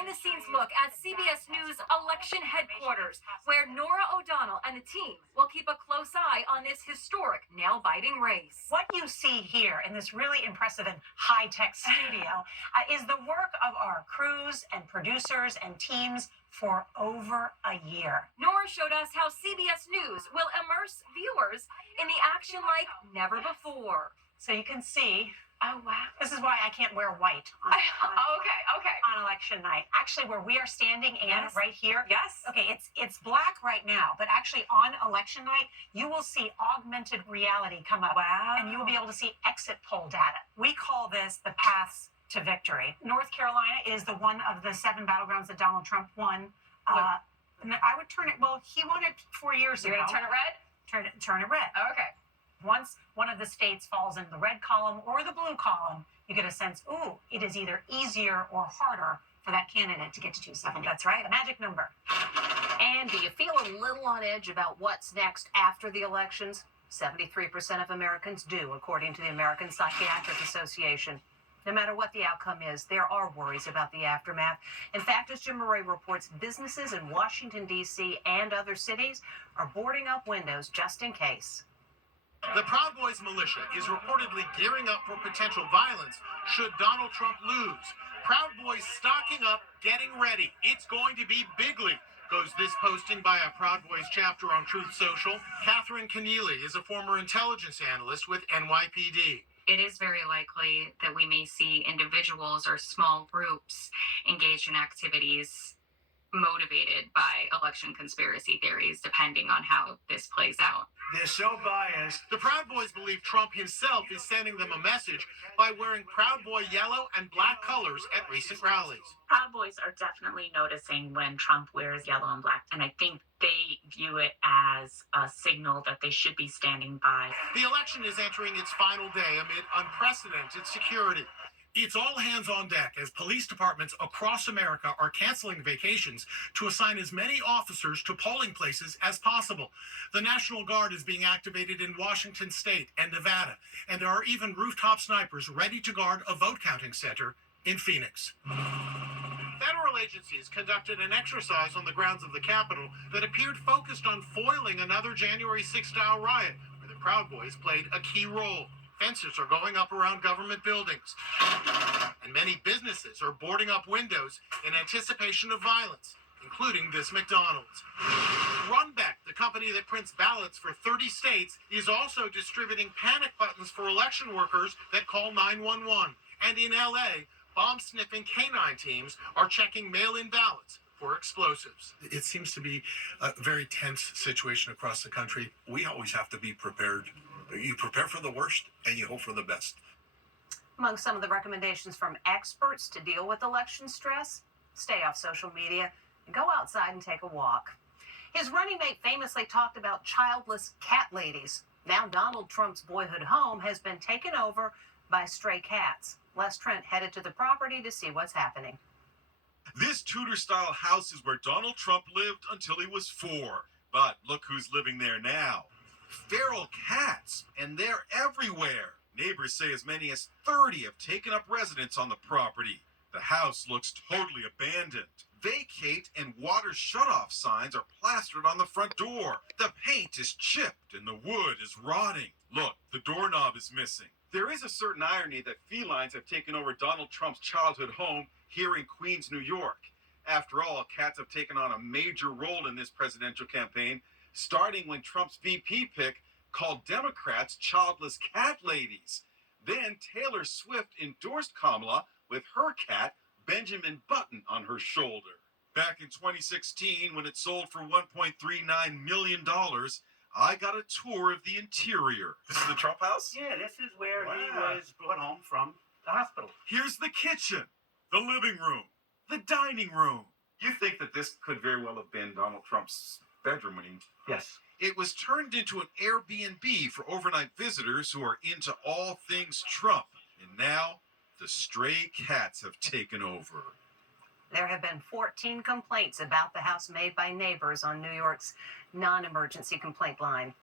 behind-the-scenes look at CBS News election headquarters, where Norah O'Donnell and the team will keep a close eye on this historic, nail-biting race. What you see here in this really impressive and high-tech studio is the work of our crews and producers and teams for over a year. Norah showed us how CBS News will immerse viewers in the action like never before. So you can see. Oh, wow. This is why I can't wear white on election night. Actually, where we are standing, Anne, Yes. right here. Yes. Okay, it's black right now, but actually on election night, you will see augmented reality come up. Wow. And you will be able to see exit poll data. We call this the paths to victory. North Carolina is the one of the 7 battlegrounds that Donald Trump won. I would turn it, well, he won it 4 years ago. You're going to turn it red? Turn it red. Okay. Once one of the states falls in the red column or the blue column, you get a sense, ooh, it is either easier or harder for that candidate to get to 270. That's right. The magic number. And do you feel a little on edge about what's next after the elections? 73% of Americans do, according to the American Psychiatric Association. No matter what the outcome is, there are worries about the aftermath. In fact, as Jim Murray reports, businesses in Washington, D.C. and other cities are boarding up windows just in case. The Proud Boys militia is reportedly gearing up for potential violence should Donald Trump lose. Proud Boys stocking up, getting ready. It's going to be bigly, goes this posting by a Proud Boys chapter on Truth Social. Catherine Keneally is a former intelligence analyst with NYPD. It is very likely that we may see individuals or small groups engaged in activities motivated by election conspiracy theories, depending on how this plays out. They're so biased. The Proud Boys believe Trump himself is sending them a message by wearing Proud Boy yellow and black colors at recent rallies. Proud Boys are definitely noticing when Trump wears yellow and black, and I think they view it as a signal that they should be standing by. The election is entering its final day amid unprecedented security. It's all hands on deck as police departments across America are canceling vacations to assign as many officers to polling places as possible. The National Guard is being activated in Washington State and Nevada, and there are even rooftop snipers ready to guard a vote counting center in Phoenix. Federal agencies conducted an exercise on the grounds of the Capitol that appeared focused on foiling another January 6th-style riot, where the Proud Boys played a key role. Fences are going up around government buildings, and many businesses are boarding up windows in anticipation of violence, including this McDonald's. Runback, the company that prints ballots for 30 states, is also distributing panic buttons for election workers that call 911. And in LA, bomb-sniffing canine teams are checking mail-in ballots for explosives. It seems to be a very tense situation across the country. We always have to be prepared. You prepare for the worst and you hope for the best. Among some of the recommendations from experts to deal with election stress, stay off social media and go outside and take a walk. His running mate famously talked about childless cat ladies. Now Donald Trump's boyhood home has been taken over by stray cats. Les Trent headed to the property to see what's happening. This Tudor-style house is where Donald Trump lived until he was 4. But look who's living there now. Feral cats, and they're everywhere. Neighbors say as many as 30 have taken up residence on the property. The house looks totally abandoned. Vacate and water shutoff signs are plastered on the front door. The paint is chipped and the wood is rotting. Look, the doorknob is missing. There is a certain irony that felines have taken over Donald Trump's childhood home here in Queens, New York. After all, cats have taken on a major role in this presidential campaign, starting when Trump's VP pick called Democrats childless cat ladies. Then Taylor Swift endorsed Kamala with her cat, Benjamin Button, on her shoulder. Back in 2016, when it sold for $1.39 million, I got a tour of the interior. This is the Trump house? Yeah, this is where he was brought home from the hospital. Here's the kitchen, the living room, the dining room. You think that this could very well have been Donald Trump's bedroom when he... Yes. It was turned into an Airbnb for overnight visitors who are into all things Trump. And now, the stray cats have taken over. There have been 14 complaints about the house made by neighbors on New York's non-emergency complaint line.